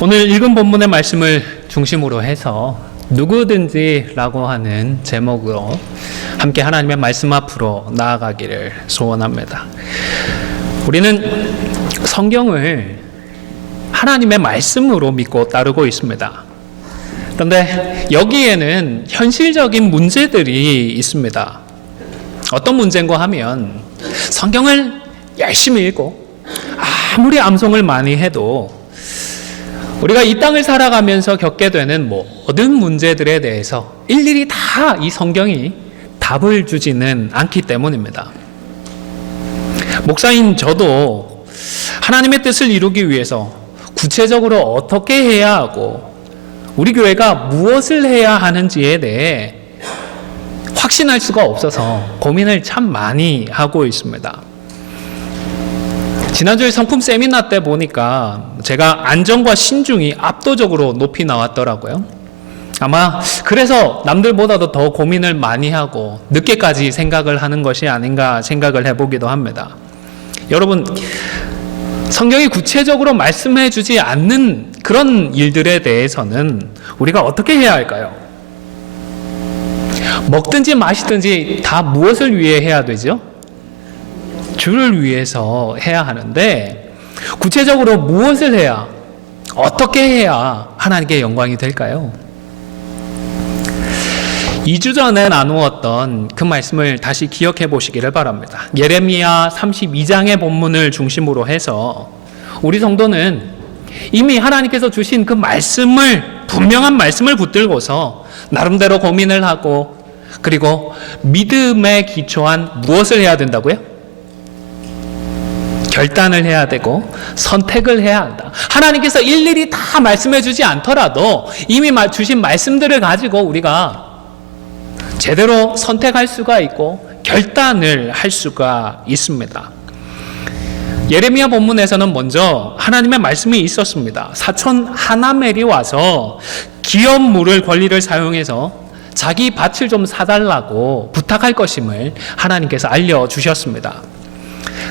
오늘 읽은 본문의 말씀을 중심으로 해서 누구든지라고 하는 제목으로 함께 하나님의 말씀 앞으로 나아가기를 소원합니다. 우리는 성경을 하나님의 말씀으로 믿고 따르고 있습니다. 그런데 여기에는 현실적인 문제들이 있습니다. 어떤 문제인가 하면 성경을 열심히 읽고 아무리 암송을 많이 해도 우리가 이 땅을 살아가면서 겪게 되는 모든 문제들에 대해서 일일이 다 이 성경이 답을 주지는 않기 때문입니다. 목사인 저도 하나님의 뜻을 이루기 위해서 구체적으로 어떻게 해야 하고 우리 교회가 무엇을 해야 하는지에 대해 확신할 수가 없어서 고민을 참 많이 하고 있습니다. 지난주에 성품 세미나 때 보니까 제가 안정과 신중이 압도적으로 높이 나왔더라고요. 아마 그래서 남들보다도 더 고민을 많이 하고 늦게까지 생각을 하는 것이 아닌가 생각을 해보기도 합니다. 여러분, 성경이 구체적으로 말씀해 주지 않는 그런 일들에 대해서는 우리가 어떻게 해야 할까요? 먹든지 마시든지 다 무엇을 위해 해야 되죠? 주를 위해서 해야 하는데 구체적으로 무엇을 해야, 어떻게 해야 하나님께 영광이 될까요? 2주 전에 나누었던 그 말씀을 다시 기억해 보시기를 바랍니다. 예레미야 32장의 본문을 중심으로 해서 우리 성도는 이미 하나님께서 주신 그 말씀을, 분명한 말씀을 붙들고서 나름대로 고민을 하고, 그리고 믿음에 기초한 무엇을 해야 된다고요? 결단을 해야 되고 선택을 해야 한다. 하나님께서 일일이 다 말씀해 주지 않더라도 이미 주신 말씀들을 가지고 우리가 제대로 선택할 수가 있고 결단을 할 수가 있습니다. 예레미야 본문에서는 먼저 하나님의 말씀이 있었습니다. 사촌 하나멜이 와서 기업 물을 권리를 사용해서 자기 밭을 좀 사달라고 부탁할 것임을 하나님께서 알려주셨습니다.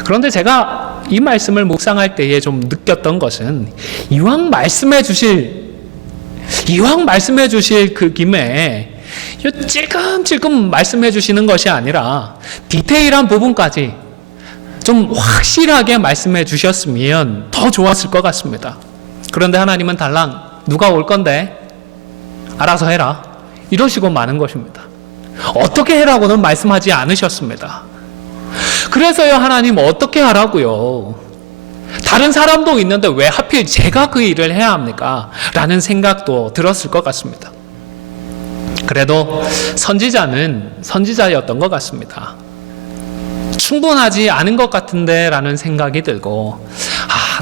그런데 제가 이 말씀을 묵상할 때에 좀 느꼈던 것은 이왕 말씀해 주실 그 김에 찔끔찔끔 말씀해 주시는 것이 아니라 디테일한 부분까지 좀 확실하게 말씀해 주셨으면 더 좋았을 것 같습니다. 그런데 하나님은 달랑 누가 올 건데 알아서 해라 이러시고 마는 것입니다. 어떻게 해라고는 말씀하지 않으셨습니다. 그래서요, 하나님 어떻게 하라고요? 다른 사람도 있는데 왜 하필 제가 그 일을 해야 합니까? 라는 생각도 들었을 것 같습니다. 그래도 선지자는 선지자였던 것 같습니다. 충분하지 않은 것 같은데 라는 생각이 들고,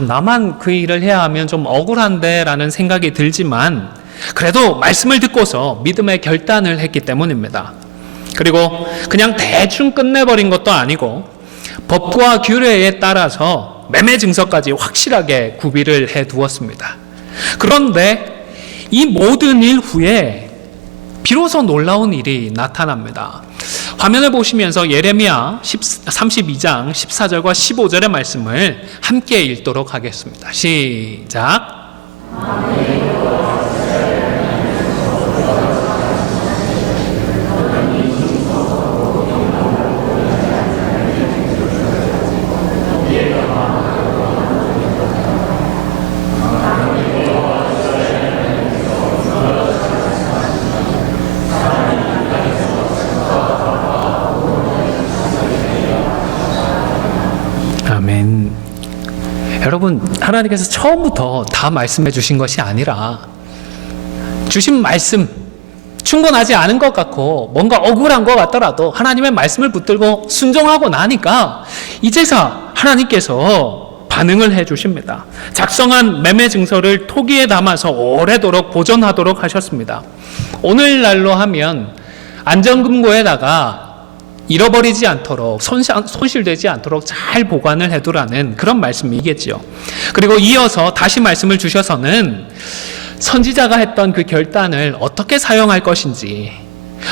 나만 그 일을 해야 하면 좀 억울한데 라는 생각이 들지만 그래도 말씀을 듣고서 믿음의 결단을 했기 때문입니다. 그리고 그냥 대충 끝내버린 것도 아니고 법과 규례에 따라서 매매 증서까지 확실하게 구비를 해두었습니다. 그런데 이 모든 일 후에 비로소 놀라운 일이 나타납니다. 화면을 보시면서 예레미야 32장 14절과 15절의 말씀을 함께 읽도록 하겠습니다. 시작. 아멘. 여러분, 하나님께서 처음부터 다 말씀해 주신 것이 아니라 주신 말씀 충분하지 않은 것 같고 뭔가 억울한 것 같더라도 하나님의 말씀을 붙들고 순종하고 나니까 이제서 하나님께서 반응을 해 주십니다. 작성한 매매 증서를 토기에 담아서 오래도록 보존하도록 하셨습니다. 오늘날로 하면 안전금고에다가 잃어버리지 않도록, 손실되지 않도록 잘 보관을 해두라는 그런 말씀이겠지요. 그리고 이어서 다시 말씀을 주셔서는 선지자가 했던 그 결단을 어떻게 사용할 것인지,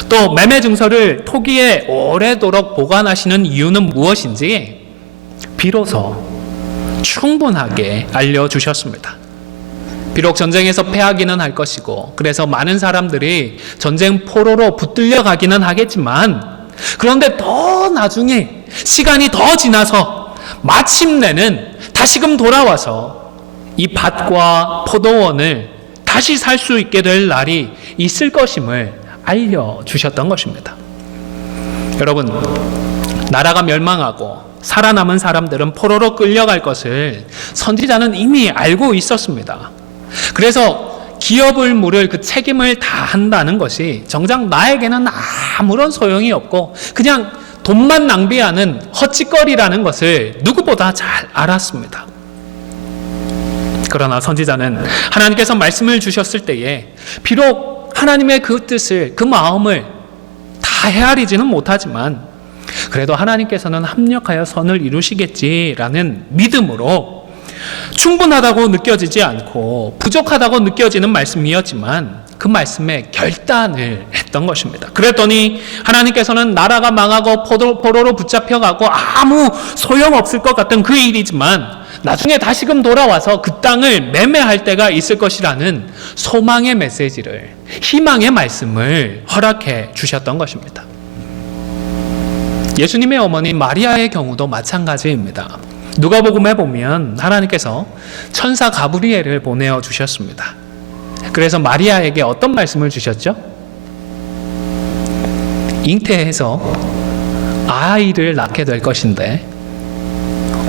또 매매 증서를 토기에 오래도록 보관하시는 이유는 무엇인지 비로소 충분하게 알려주셨습니다. 비록 전쟁에서 패하기는 할 것이고, 그래서 많은 사람들이 전쟁 포로로 붙들려 가기는 하겠지만, 그런데 더 나중에 시간이 더 지나서 마침내는 다시금 돌아와서 이 밭과 포도원을 다시 살 수 있게 될 날이 있을 것임을 알려주셨던 것입니다. 여러분, 나라가 멸망하고 살아남은 사람들은 포로로 끌려갈 것을 선지자는 이미 알고 있었습니다. 그래서 기업을 물을 그 책임을 다 한다는 것이 정작 나에게는 아무런 소용이 없고 그냥 돈만 낭비하는 헛짓거리라는 것을 누구보다 잘 알았습니다. 그러나 선지자는 하나님께서 말씀을 주셨을 때에 비록 하나님의 그 뜻을, 그 마음을 다 헤아리지는 못하지만 그래도 하나님께서는 합력하여 선을 이루시겠지라는 믿음으로 충분하다고 느껴지지 않고 부족하다고 느껴지는 말씀이었지만 그 말씀에 결단을 했던 것입니다. 그랬더니 하나님께서는 나라가 망하고 포로로 붙잡혀가고 아무 소용없을 것 같은 그 일이지만 나중에 다시금 돌아와서 그 땅을 매매할 때가 있을 것이라는 소망의 메시지를, 희망의 말씀을 허락해 주셨던 것입니다. 예수님의 어머니 마리아의 경우도 마찬가지입니다. 누가복음에 보면 하나님께서 천사 가브리엘을 보내어 주셨습니다. 그래서 마리아에게 어떤 말씀을 주셨죠? 잉태해서 아이를 낳게 될 것인데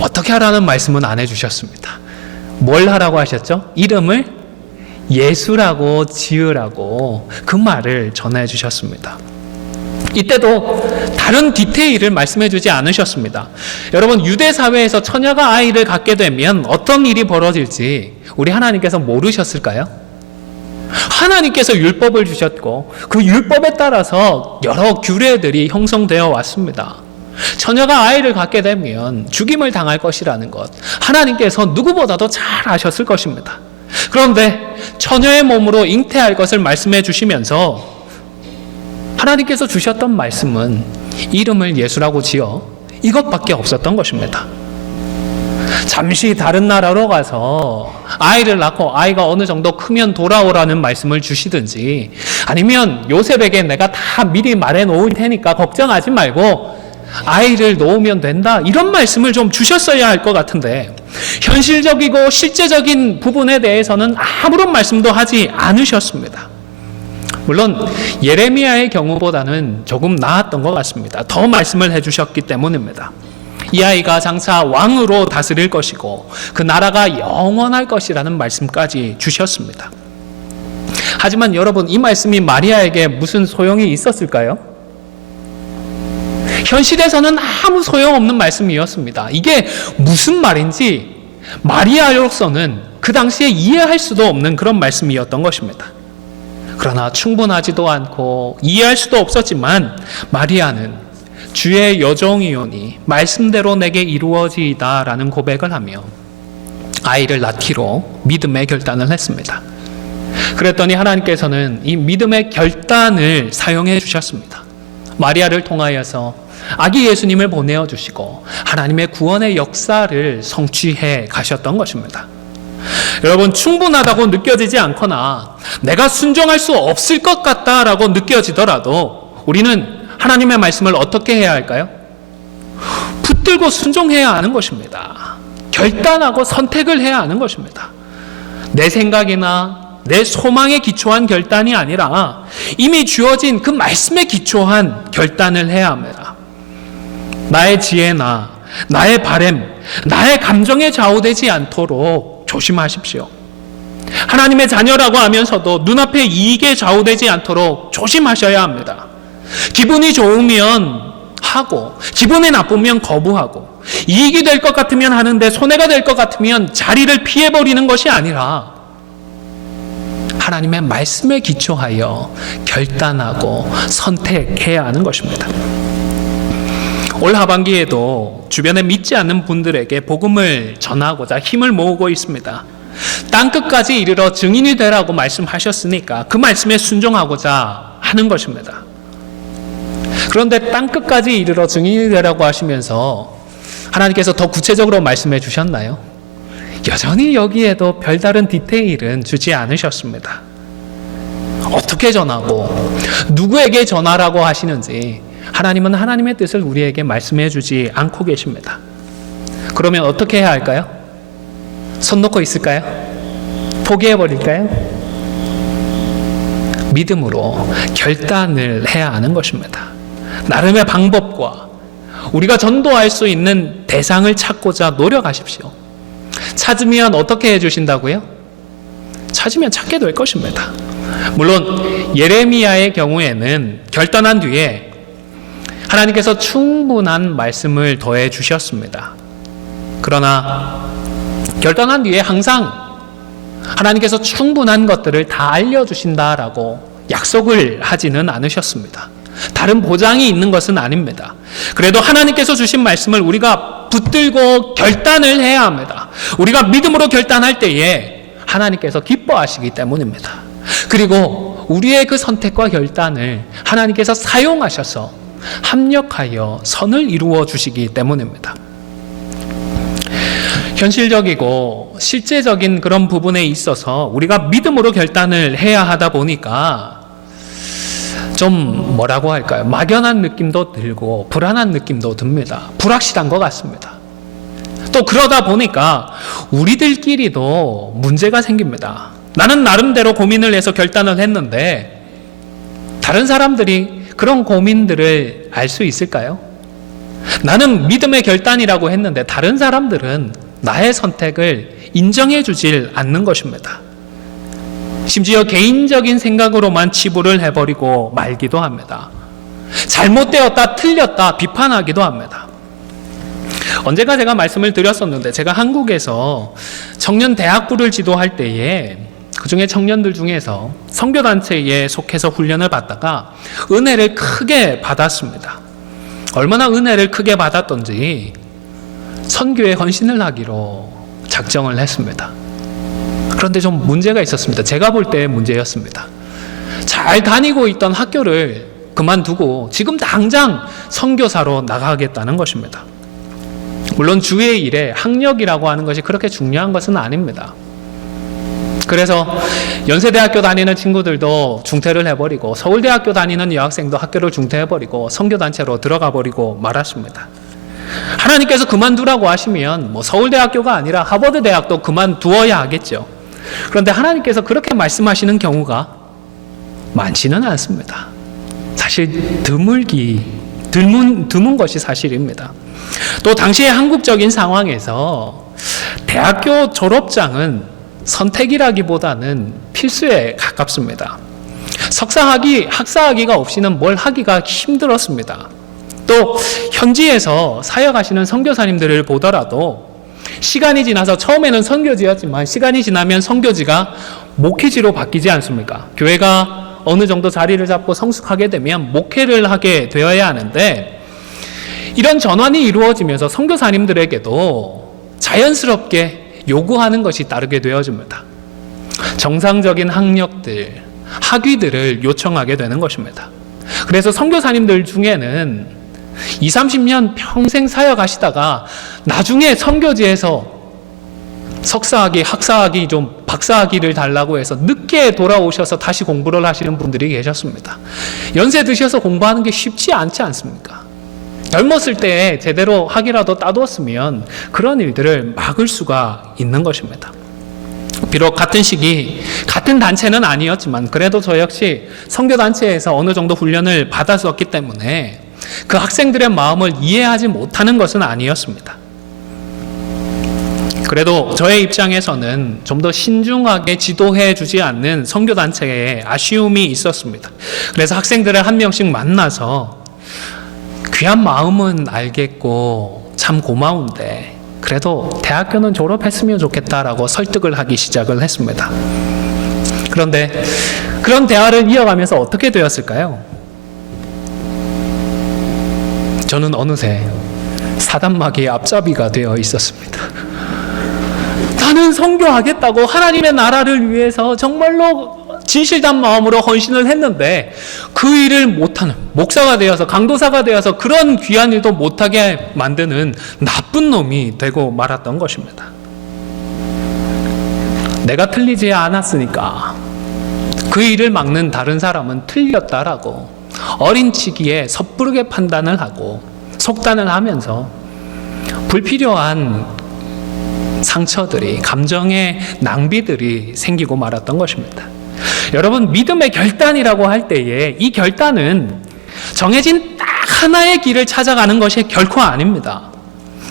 어떻게 하라는 말씀은 안 해주셨습니다. 뭘 하라고 하셨죠? 이름을 예수라고 지으라고 그 말을 전해주셨습니다. 이때도 다른 디테일을 말씀해 주지 않으셨습니다. 여러분, 유대 사회에서 처녀가 아이를 갖게 되면 어떤 일이 벌어질지 우리 하나님께서 모르셨을까요? 하나님께서 율법을 주셨고 그 율법에 따라서 여러 규례들이 형성되어 왔습니다. 처녀가 아이를 갖게 되면 죽임을 당할 것이라는 것, 하나님께서 누구보다도 잘 아셨을 것입니다. 그런데 처녀의 몸으로 잉태할 것을 말씀해 주시면서 하나님께서 주셨던 말씀은 이름을 예수라고 지어 이것밖에 없었던 것입니다. 잠시 다른 나라로 가서 아이를 낳고 아이가 어느 정도 크면 돌아오라는 말씀을 주시든지, 아니면 요셉에게 내가 다 미리 말해 놓을 테니까 걱정하지 말고 아이를 놓으면 된다, 이런 말씀을 좀 주셨어야 할 것 같은데 현실적이고 실제적인 부분에 대해서는 아무런 말씀도 하지 않으셨습니다. 물론 예레미야의 경우보다는 조금 나았던 것 같습니다. 더 말씀을 해주셨기 때문입니다. 이 아이가 장차 왕으로 다스릴 것이고 그 나라가 영원할 것이라는 말씀까지 주셨습니다. 하지만 여러분, 이 말씀이 마리아에게 무슨 소용이 있었을까요? 현실에서는 아무 소용없는 말씀이었습니다. 이게 무슨 말인지 마리아로서는 그 당시에 이해할 수도 없는 그런 말씀이었던 것입니다. 그러나 충분하지도 않고 이해할 수도 없었지만 마리아는 주의 여종이오니 말씀대로 내게 이루어지이다 라는 고백을 하며 아이를 낳기로 믿음의 결단을 했습니다. 그랬더니 하나님께서는 이 믿음의 결단을 사용해 주셨습니다. 마리아를 통하여서 아기 예수님을 보내어 주시고 하나님의 구원의 역사를 성취해 가셨던 것입니다. 여러분, 충분하다고 느껴지지 않거나 내가 순종할 수 없을 것 같다라고 느껴지더라도 우리는 하나님의 말씀을 어떻게 해야 할까요? 붙들고 순종해야 하는 것입니다. 결단하고 선택을 해야 하는 것입니다. 내 생각이나 내 소망에 기초한 결단이 아니라 이미 주어진 그 말씀에 기초한 결단을 해야 합니다. 나의 지혜나 나의 바램, 나의 감정에 좌우되지 않도록 조심하십시오. 하나님의 자녀라고 하면서도 눈앞의 이익에 좌우되지 않도록 조심하셔야 합니다. 기분이 좋으면 하고 기분이 나쁘면 거부하고 이익이 될 것 같으면 하는데 손해가 될 것 같으면 자리를 피해버리는 것이 아니라 하나님의 말씀에 기초하여 결단하고 선택해야 하는 것입니다. 올 하반기에도 주변에 믿지 않는 분들에게 복음을 전하고자 힘을 모으고 있습니다. 땅끝까지 이르러 증인이 되라고 말씀하셨으니까 그 말씀에 순종하고자 하는 것입니다. 그런데 땅끝까지 이르러 증인이 되라고 하시면서 하나님께서 더 구체적으로 말씀해 주셨나요? 여전히 여기에도 별다른 디테일은 주지 않으셨습니다. 어떻게 전하고 누구에게 전하라고 하시는지 하나님은 하나님의 뜻을 우리에게 말씀해 주지 않고 계십니다. 그러면 어떻게 해야 할까요? 손 놓고 있을까요? 포기해 버릴까요? 믿음으로 결단을 해야 하는 것입니다. 나름의 방법과 우리가 전도할 수 있는 대상을 찾고자 노력하십시오. 찾으면 어떻게 해주신다고요? 찾으면 찾게 될 것입니다. 물론 예레미야의 경우에는 결단한 뒤에 하나님께서 충분한 말씀을 더해 주셨습니다. 그러나 결단한 뒤에 항상 하나님께서 충분한 것들을 다 알려주신다라고 약속을 하지는 않으셨습니다. 다른 보장이 있는 것은 아닙니다. 그래도 하나님께서 주신 말씀을 우리가 붙들고 결단을 해야 합니다. 우리가 믿음으로 결단할 때에 하나님께서 기뻐하시기 때문입니다. 그리고 우리의 그 선택과 결단을 하나님께서 사용하셔서 합력하여 선을 이루어 주시기 때문입니다. 현실적이고 실제적인 그런 부분에 있어서 우리가 믿음으로 결단을 해야 하다 보니까 좀 뭐라고 할까요? 막연한 느낌도 들고 불안한 느낌도 듭니다. 불확실한 것 같습니다. 또 그러다 보니까 우리들끼리도 문제가 생깁니다. 나는 나름대로 고민을 해서 결단을 했는데 다른 사람들이 그런 고민들을 알 수 있을까요? 나는 믿음의 결단이라고 했는데 다른 사람들은 나의 선택을 인정해 주질 않는 것입니다. 심지어 개인적인 생각으로만 치부를 해버리고 말기도 합니다. 잘못되었다, 틀렸다 비판하기도 합니다. 언젠가 제가 말씀을 드렸었는데 제가 한국에서 청년 대학부를 지도할 때에 그중에 청년들 중에서 선교단체에 속해서 훈련을 받다가 은혜를 크게 받았습니다. 얼마나 은혜를 크게 받았던지 선교에 헌신을 하기로 작정을 했습니다. 그런데 좀 문제가 있었습니다. 제가 볼 때 문제였습니다. 잘 다니고 있던 학교를 그만두고 지금 당장 선교사로 나가겠다는 것입니다. 물론 주의 일에 학력이라고 하는 것이 그렇게 중요한 것은 아닙니다. 그래서 연세대학교 다니는 친구들도 중퇴를 해버리고 서울대학교 다니는 여학생도 학교를 중퇴해버리고 선교단체로 들어가버리고 말았습니다. 하나님께서 그만두라고 하시면 뭐 서울대학교가 아니라 하버드대학도 그만두어야 하겠죠. 그런데 하나님께서 그렇게 말씀하시는 경우가 많지는 않습니다. 사실 드문 것이 사실입니다. 또 당시의 한국적인 상황에서 대학교 졸업장은 선택이라기보다는 필수에 가깝습니다. 석사학위, 학사학위가 없이는 뭘 하기가 힘들었습니다. 또 현지에서 사역하시는 선교사님들을 보더라도 시간이 지나서 처음에는 선교지였지만 시간이 지나면 선교지가 목회지로 바뀌지 않습니까? 교회가 어느 정도 자리를 잡고 성숙하게 되면 목회를 하게 되어야 하는데 이런 전환이 이루어지면서 선교사님들에게도 자연스럽게 요구하는 것이 따르게 되어집니다. 정상적인 학력들, 학위들을 요청하게 되는 것입니다. 그래서 선교사님들 중에는 20, 30년 평생 사역하시다가 나중에 선교지에서 석사학위, 학사학위, 좀 박사학위를 달라고 해서 늦게 돌아오셔서 다시 공부를 하시는 분들이 계셨습니다. 연세 드셔서 공부하는 게 쉽지 않지 않습니까? 젊었을 때 제대로 학위라도 따두었으면 그런 일들을 막을 수가 있는 것입니다. 비록 같은 시기, 같은 단체는 아니었지만 그래도 저 역시 선교단체에서 어느 정도 훈련을 받았었기 때문에 그 학생들의 마음을 이해하지 못하는 것은 아니었습니다. 그래도 저의 입장에서는 좀 더 신중하게 지도해 주지 않는 선교단체에 아쉬움이 있었습니다. 그래서 학생들을 한 명씩 만나서 귀한 마음은 알겠고 참 고마운데 그래도 대학교는 졸업했으면 좋겠다라고 설득을 하기 시작을 했습니다. 그런데 그런 대화를 이어가면서 어떻게 되었을까요? 저는 어느새 사단마귀의 앞잡이가 되어 있었습니다. 나는 선교하겠다고 하나님의 나라를 위해서 정말로 진실된 마음으로 헌신을 했는데 그 일을 못하는, 목사가 되어서 강도사가 되어서 그런 귀한 일도 못하게 만드는 나쁜 놈이 되고 말았던 것입니다. 내가 틀리지 않았으니까 그 일을 막는 다른 사람은 틀렸다라고 어린 시기에 섣부르게 판단을 하고 속단을 하면서 불필요한 상처들이, 감정의 낭비들이 생기고 말았던 것입니다. 여러분, 믿음의 결단이라고 할 때에 이 결단은 정해진 딱 하나의 길을 찾아가는 것이 결코 아닙니다.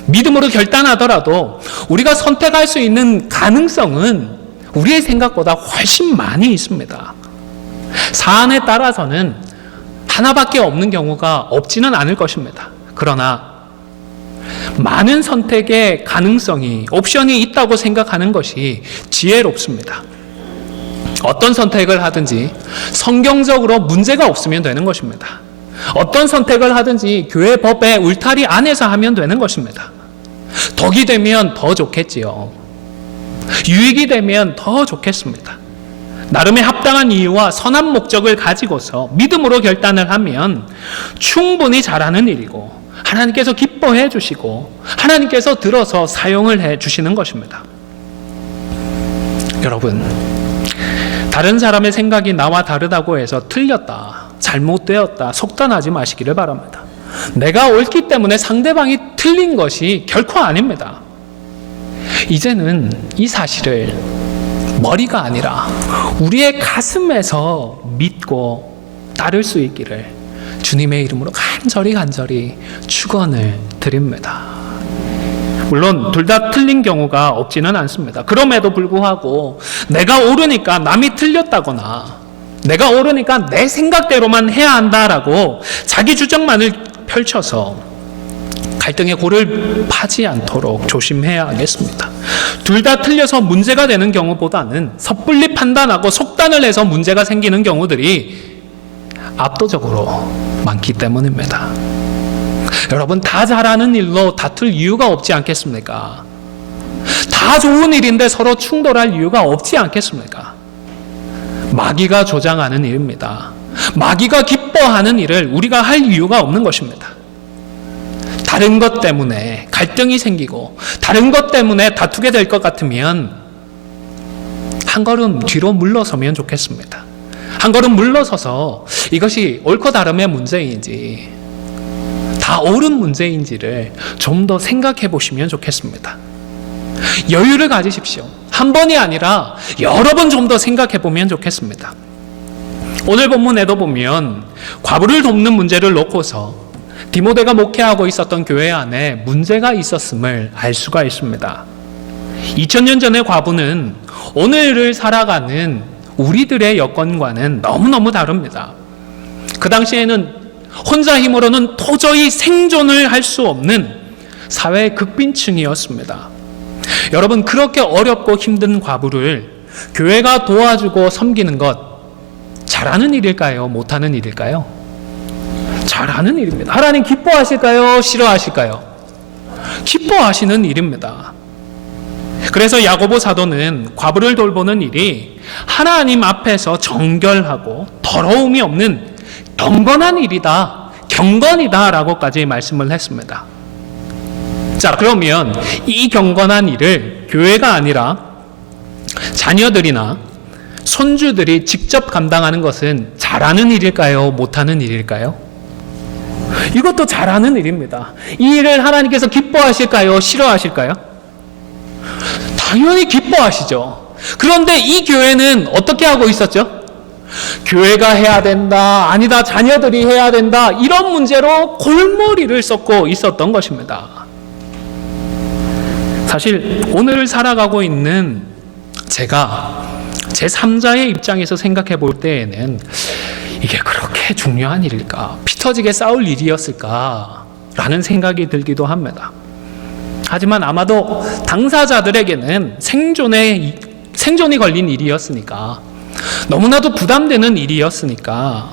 믿음으로 결단하더라도 우리가 선택할 수 있는 가능성은 우리의 생각보다 훨씬 많이 있습니다. 사안에 따라서는 하나밖에 없는 경우가 없지는 않을 것입니다. 그러나 많은 선택의 가능성이, 옵션이 있다고 생각하는 것이 지혜롭습니다. 어떤 선택을 하든지 성경적으로 문제가 없으면 되는 것입니다. 어떤 선택을 하든지 교회 법의 울타리 안에서 하면 되는 것입니다. 덕이 되면 더 좋겠지요. 유익이 되면 더 좋겠습니다. 나름의 합당한 이유와 선한 목적을 가지고서 믿음으로 결단을 하면 충분히 잘하는 일이고 하나님께서 기뻐해 주시고 하나님께서 들어서 사용을 해 주시는 것입니다. 여러분, 다른 사람의 생각이 나와 다르다고 해서 틀렸다, 잘못되었다 속단하지 마시기를 바랍니다. 내가 옳기 때문에 상대방이 틀린 것이 결코 아닙니다. 이제는 이 사실을 머리가 아니라 우리의 가슴에서 믿고 따를 수 있기를 주님의 이름으로 간절히 축원을 드립니다. 물론 둘 다 틀린 경우가 없지는 않습니다. 그럼에도 불구하고 내가 옳으니까 남이 틀렸다거나 내가 옳으니까 내 생각대로만 해야 한다라고 자기 주장만을 펼쳐서 갈등의 골을 파지 않도록 조심해야 하겠습니다. 둘 다 틀려서 문제가 되는 경우보다는 섣불리 판단하고 속단을 해서 문제가 생기는 경우들이 압도적으로 많기 때문입니다. 여러분, 다 잘하는 일로 다툴 이유가 없지 않겠습니까? 다 좋은 일인데 서로 충돌할 이유가 없지 않겠습니까? 마귀가 조장하는 일입니다. 마귀가 기뻐하는 일을 우리가 할 이유가 없는 것입니다. 다른 것 때문에 갈등이 생기고 다른 것 때문에 다투게 될 것 같으면 한 걸음 뒤로 물러서면 좋겠습니다. 한 걸음 물러서서 이것이 옳고 다름의 문제인지 다 옳은 문제인지를 좀 더 생각해 보시면 좋겠습니다. 여유를 가지십시오. 한 번이 아니라 여러 번 좀 더 생각해 보면 좋겠습니다. 오늘 본문에도 보면 과부를 돕는 문제를 놓고서 디모데가 목회하고 있었던 교회 안에 문제가 있었음을 알 수가 있습니다. 2000년 전의 과부는 오늘을 살아가는 우리들의 여건과는 너무너무 다릅니다. 그 당시에는 혼자 힘으로는 도저히 생존을 할 수 없는 사회의 극빈층이었습니다. 여러분, 그렇게 어렵고 힘든 과부를 교회가 도와주고 섬기는 것 잘하는 일일까요? 못하는 일일까요? 잘하는 일입니다. 하나님 기뻐하실까요? 싫어하실까요? 기뻐하시는 일입니다. 그래서 야고보 사도는 과부를 돌보는 일이 하나님 앞에서 정결하고 더러움이 없는 경건한 일이다, 경건이다 라고까지 말씀을 했습니다. 자, 그러면 이 경건한 일을 교회가 아니라 자녀들이나 손주들이 직접 감당하는 것은 잘하는 일일까요? 못하는 일일까요? 이것도 잘하는 일입니다. 이 일을 하나님께서 기뻐하실까요? 싫어하실까요? 당연히 기뻐하시죠. 그런데 이 교회는 어떻게 하고 있었죠? 교회가 해야 된다, 아니다, 자녀들이 해야 된다, 이런 문제로 골머리를 썩고 있었던 것입니다. 사실 오늘 살아가고 있는 제가 제3자의 입장에서 생각해 볼 때에는 이게 그렇게 중요한 일일까? 피 터지게 싸울 일이었을까? 라는 생각이 들기도 합니다. 하지만 아마도 당사자들에게는 생존이 걸린 일이었으니까, 너무나도 부담되는 일이었으니까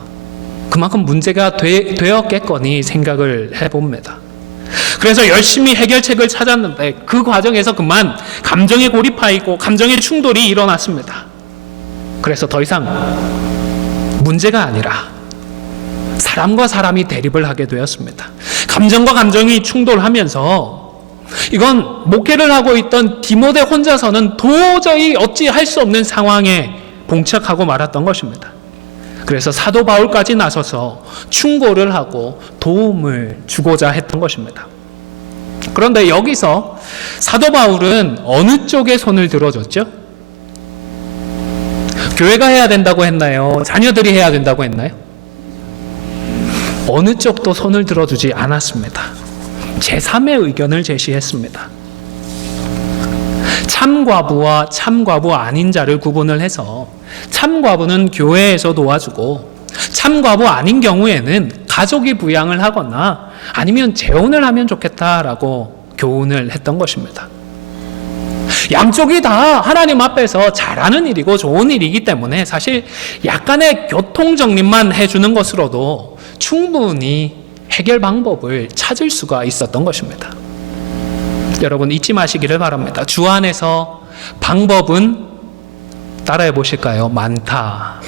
그만큼 문제가 되었겠거니 생각을 해봅니다. 그래서 열심히 해결책을 찾았는데 그 과정에서 그만 감정에 고립하이고 감정의 충돌이 일어났습니다. 그래서 더 이상 문제가 아니라 사람과 사람이 대립을 하게 되었습니다. 감정과 감정이 충돌하면서 이건 목회를 하고 있던 디모데 혼자서는 도저히 어찌할 수 없는 상황에 봉착하고 말았던 것입니다. 그래서 사도 바울까지 나서서 충고를 하고 도움을 주고자 했던 것입니다. 그런데 여기서 사도 바울은 어느 쪽에 손을 들어줬죠? 교회가 해야 된다고 했나요? 자녀들이 해야 된다고 했나요? 어느 쪽도 손을 들어주지 않았습니다. 제3의 의견을 제시했습니다. 참과부와 참과부 아닌 자를 구분을 해서 참과부는 교회에서 도와주고 참과부 아닌 경우에는 가족이 부양을 하거나 아니면 재혼을 하면 좋겠다라고 교훈을 했던 것입니다. 양쪽이 다 하나님 앞에서 잘하는 일이고 좋은 일이기 때문에 사실 약간의 교통정리만 해주는 것으로도 충분히 해결 방법을 찾을 수가 있었던 것입니다. 여러분 잊지 마시기를 바랍니다. 주 안에서 방법은 따라해 보실까요? 많다.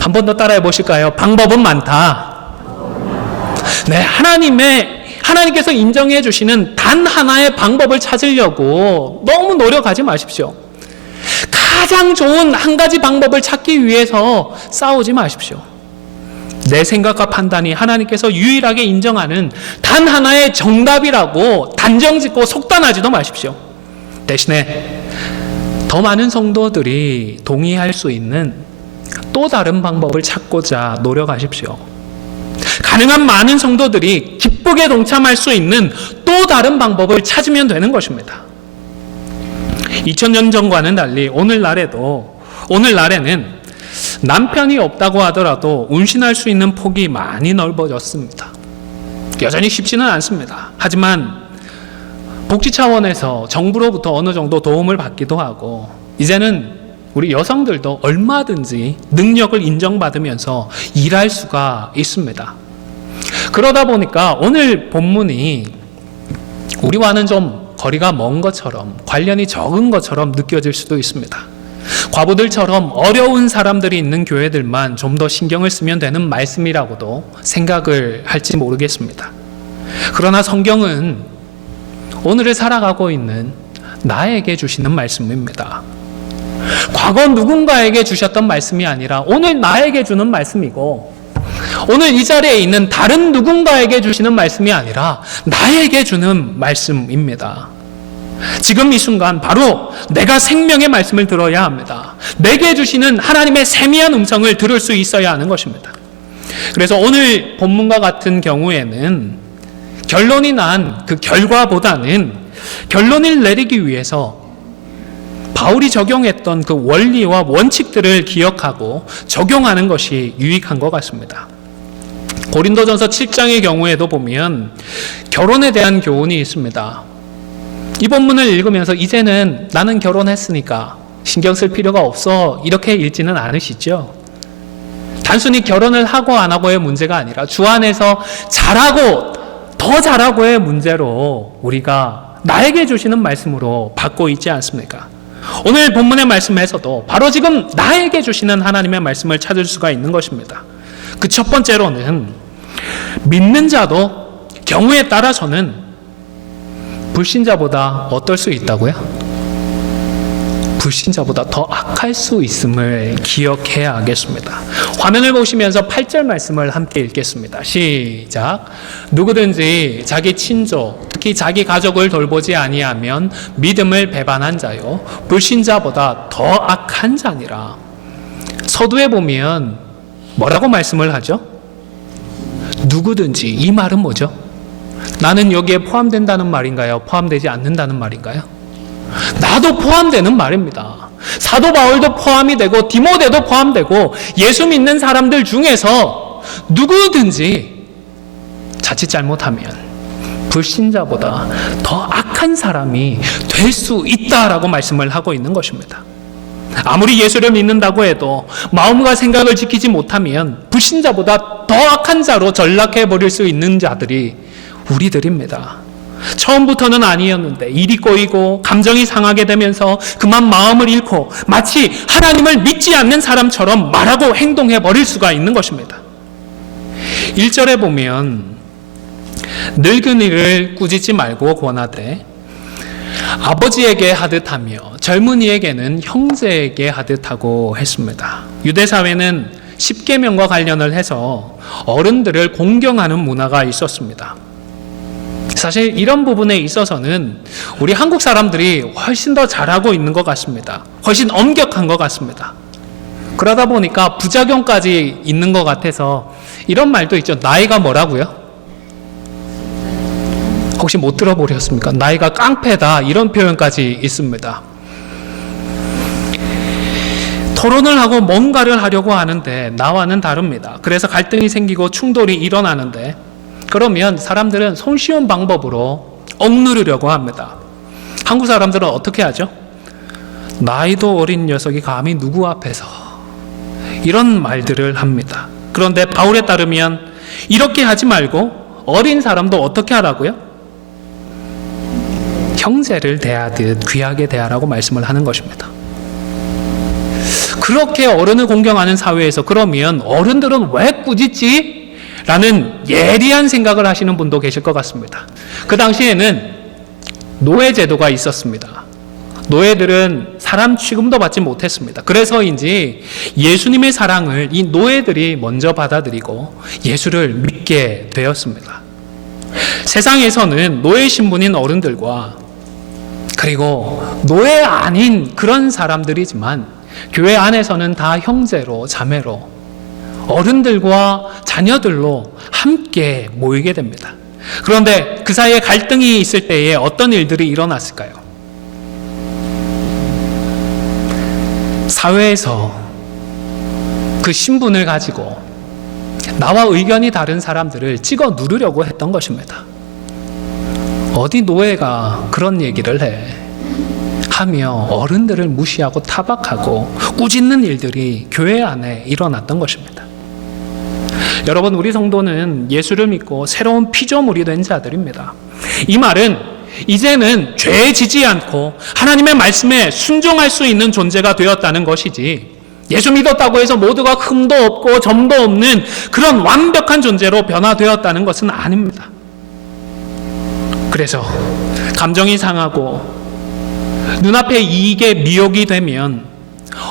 한 번 더 따라해 보실까요? 방법은 많다. 네, 하나님께서 인정해 주시는 단 하나의 방법을 찾으려고 너무 노력하지 마십시오. 가장 좋은 한 가지 방법을 찾기 위해서 싸우지 마십시오. 내 생각과 판단이 하나님께서 유일하게 인정하는 단 하나의 정답이라고 단정짓고 속단하지도 마십시오. 대신에 더 많은 성도들이 동의할 수 있는 또 다른 방법을 찾고자 노력하십시오. 가능한 많은 성도들이 기쁘게 동참할 수 있는 또 다른 방법을 찾으면 되는 것입니다. 2000년 전과는 달리 오늘날에는 남편이 없다고 하더라도 운신할 수 있는 폭이 많이 넓어졌습니다. 여전히 쉽지는 않습니다. 하지만 복지 차원에서 정부로부터 어느 정도 도움을 받기도 하고 이제는 우리 여성들도 얼마든지 능력을 인정받으면서 일할 수가 있습니다. 그러다 보니까 오늘 본문이 우리와는 좀 거리가 먼 것처럼 관련이 적은 것처럼 느껴질 수도 있습니다. 과부들처럼 어려운 사람들이 있는 교회들만 좀 더 신경을 쓰면 되는 말씀이라고도 생각을 할지 모르겠습니다. 그러나 성경은 오늘을 살아가고 있는 나에게 주시는 말씀입니다. 과거 누군가에게 주셨던 말씀이 아니라 오늘 나에게 주는 말씀이고 오늘 이 자리에 있는 다른 누군가에게 주시는 말씀이 아니라 나에게 주는 말씀입니다. 지금 이 순간 바로 내가 생명의 말씀을 들어야 합니다. 내게 주시는 하나님의 세미한 음성을 들을 수 있어야 하는 것입니다. 그래서 오늘 본문과 같은 경우에는 결론이 난 그 결과보다는 결론을 내리기 위해서 바울이 적용했던 그 원리와 원칙들을 기억하고 적용하는 것이 유익한 것 같습니다. 고린도전서 7장의 경우에도 보면 결혼에 대한 교훈이 있습니다. 이 본문을 읽으면서 이제는 나는 결혼했으니까 신경 쓸 필요가 없어 이렇게 읽지는 않으시죠? 단순히 결혼을 하고 안 하고의 문제가 아니라 주 안에서 잘하고 더 잘하고의 문제로 우리가 나에게 주시는 말씀으로 받고 있지 않습니까? 오늘 본문의 말씀에서도 바로 지금 나에게 주시는 하나님의 말씀을 찾을 수가 있는 것입니다. 그 첫 번째로는 믿는 자도 경우에 따라서는 불신자보다 어떨 수 있다고요? 불신자보다 더 악할 수 있음을 기억해야 하겠습니다. 화면을 보시면서 8절 말씀을 함께 읽겠습니다. 시작. 누구든지 자기 친족, 특히 자기 가족을 돌보지 아니하면 믿음을 배반한 자요 불신자보다 더 악한 자니라. 서두에 보면 뭐라고 말씀을 하죠? 누구든지. 이 말은 뭐죠? 나는 여기에 포함된다는 말인가요? 포함되지 않는다는 말인가요? 나도 포함되는 말입니다. 사도 바울도 포함이 되고 디모데도 포함되고 예수 믿는 사람들 중에서 누구든지 자칫 잘못하면 불신자보다 더 악한 사람이 될 수 있다라고 말씀을 하고 있는 것입니다. 아무리 예수를 믿는다고 해도 마음과 생각을 지키지 못하면 불신자보다 더 악한 자로 전락해 버릴 수 있는 자들이 우리들입니다. 처음부터는 아니었는데 일이 꼬이고 감정이 상하게 되면서 그만 마음을 잃고 마치 하나님을 믿지 않는 사람처럼 말하고 행동해 버릴 수가 있는 것입니다. 1절에 보면 늙은이를 꾸짖지 말고 권하되 아버지에게 하듯하며 젊은이에게는 형제에게 하듯하고 했습니다. 유대 사회는 십계명과 관련을 해서 어른들을 공경하는 문화가 있었습니다. 사실 이런 부분에 있어서는 우리 한국 사람들이 훨씬 더 잘하고 있는 것 같습니다. 훨씬 엄격한 것 같습니다. 그러다 보니까 부작용까지 있는 것 같아서 이런 말도 있죠. 나이가 뭐라고요? 혹시 못 들어보셨습니까? 나이가 깡패다, 이런 표현까지 있습니다. 토론을 하고 뭔가를 하려고 하는데 나와는 다릅니다. 그래서 갈등이 생기고 충돌이 일어나는데, 그러면 사람들은 손쉬운 방법으로 억누르려고 합니다. 한국 사람들은 어떻게 하죠? 나이도 어린 녀석이 감히 누구 앞에서, 이런 말들을 합니다. 그런데 바울에 따르면 이렇게 하지 말고 어린 사람도 어떻게 하라고요? 형제를 대하듯 귀하게 대하라고 말씀을 하는 것입니다. 그렇게 어른을 공경하는 사회에서 그러면 어른들은 왜 꾸짖지? 라는 예리한 생각을 하시는 분도 계실 것 같습니다. 그 당시에는 노예제도가 있었습니다. 노예들은 사람 취급도 받지 못했습니다. 그래서인지 예수님의 사랑을 이 노예들이 먼저 받아들이고 예수를 믿게 되었습니다. 세상에서는 노예 신분인 어른들과 그리고 노예 아닌 그런 사람들이지만 교회 안에서는 다 형제로, 자매로, 어른들과 자녀들로 함께 모이게 됩니다. 그런데 그 사이에 갈등이 있을 때에 어떤 일들이 일어났을까요? 사회에서 그 신분을 가지고 나와 의견이 다른 사람들을 찍어 누르려고 했던 것입니다. 어디 노예가 그런 얘기를 해? 하며 어른들을 무시하고 타박하고 꾸짖는 일들이 교회 안에 일어났던 것입니다. 여러분, 우리 성도는 예수를 믿고 새로운 피조물이 된 자들입니다. 이 말은 이제는 죄에 지지 않고 하나님의 말씀에 순종할 수 있는 존재가 되었다는 것이지, 예수 믿었다고 해서 모두가 흠도 없고 점도 없는 그런 완벽한 존재로 변화되었다는 것은 아닙니다. 그래서 감정이 상하고 눈앞에 이익에 미혹이 되면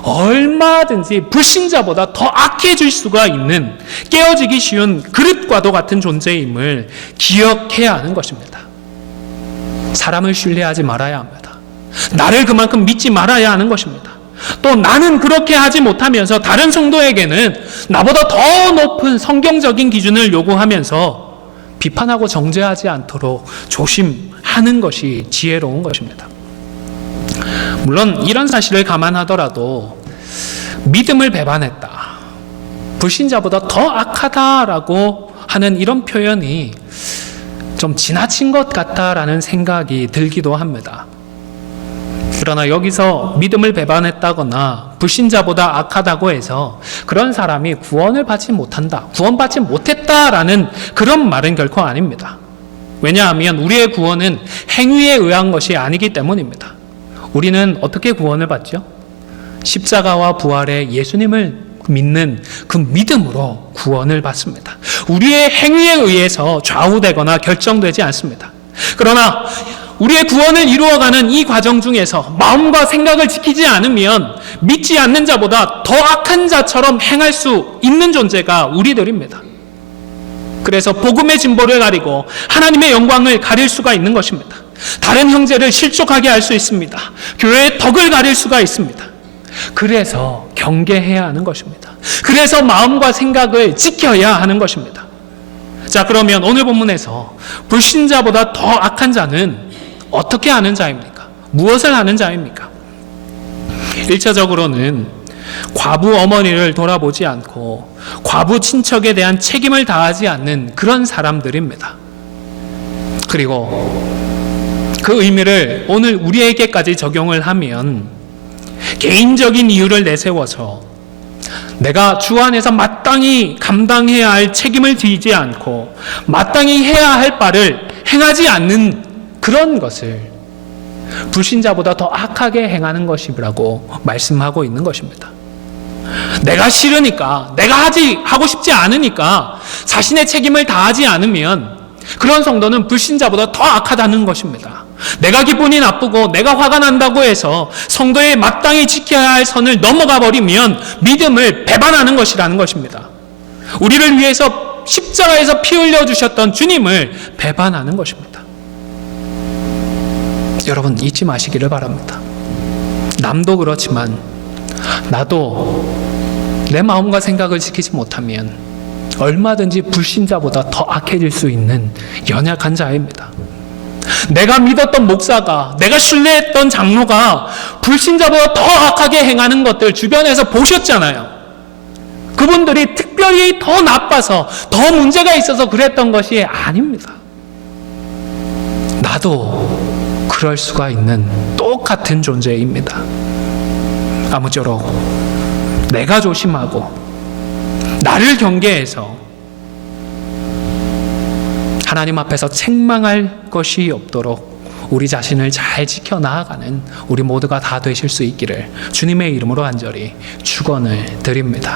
얼마든지 불신자보다 더 악해질 수가 있는, 깨어지기 쉬운 그릇과도 같은 존재임을 기억해야 하는 것입니다. 사람을 신뢰하지 말아야 합니다. 나를 그만큼 믿지 말아야 하는 것입니다. 또 나는 그렇게 하지 못하면서 다른 성도에게는 나보다 더 높은 성경적인 기준을 요구하면서 비판하고 정죄하지 않도록 조심하는 것이 지혜로운 것입니다. 물론 이런 사실을 감안하더라도 믿음을 배반했다, 불신자보다 더 악하다라고 하는 이런 표현이 좀 지나친 것 같다라는 생각이 들기도 합니다. 그러나 여기서 믿음을 배반했다거나 불신자보다 악하다고 해서 그런 사람이 구원을 받지 못한다, 구원받지 못했다라는 그런 말은 결코 아닙니다. 왜냐하면 우리의 구원은 행위에 의한 것이 아니기 때문입니다. 우리는 어떻게 구원을 받죠? 십자가와 부활의 예수님을 믿는 그 믿음으로 구원을 받습니다. 우리의 행위에 의해서 좌우되거나 결정되지 않습니다. 그러나 우리의 구원을 이루어가는 이 과정 중에서 마음과 생각을 지키지 않으면 믿지 않는 자보다 더 악한 자처럼 행할 수 있는 존재가 우리들입니다. 그래서 복음의 진보를 가리고 하나님의 영광을 가릴 수가 있는 것입니다. 다른 형제를 실족하게 할 수 있습니다. 교회의 덕을 가릴 수가 있습니다. 그래서 경계해야 하는 것입니다. 그래서 마음과 생각을 지켜야 하는 것입니다. 자, 그러면 오늘 본문에서 불신자보다 더 악한 자는 어떻게 하는 자입니까? 무엇을 하는 자입니까? 1차적으로는 과부 어머니를 돌아보지 않고 과부 친척에 대한 책임을 다하지 않는 그런 사람들입니다. 그리고 그 의미를 오늘 우리에게까지 적용을 하면 개인적인 이유를 내세워서 내가 주 안에서 마땅히 감당해야 할 책임을 지지 않고 마땅히 해야 할 바를 행하지 않는 그런 것을 불신자보다 더 악하게 행하는 것이라고 말씀하고 있는 것입니다. 내가 싫으니까, 내가 하고 싶지 않으니까 자신의 책임을 다하지 않으면 그런 성도는 불신자보다 더 악하다는 것입니다. 내가 기분이 나쁘고 내가 화가 난다고 해서 성도의 마땅히 지켜야 할 선을 넘어가 버리면 믿음을 배반하는 것이라는 것입니다. 우리를 위해서 십자가에서 피 흘려 주셨던 주님을 배반하는 것입니다. 여러분 잊지 마시기를 바랍니다. 남도 그렇지만 나도 내 마음과 생각을 지키지 못하면 얼마든지 불신자보다 더 악해질 수 있는 연약한 자입니다. 내가 믿었던 목사가, 내가 신뢰했던 장로가 불신자보다 더 악하게 행하는 것들 주변에서 보셨잖아요. 그분들이 특별히 더 나빠서, 더 문제가 있어서 그랬던 것이 아닙니다. 나도 그럴 수가 있는 똑같은 존재입니다. 아무쪼록 내가 조심하고 나를 경계해서 하나님 앞에서 책망할 것이 없도록 우리 자신을 잘 지켜나가는 우리 모두가 다 되실 수 있기를 주님의 이름으로 간절히 축원을 드립니다.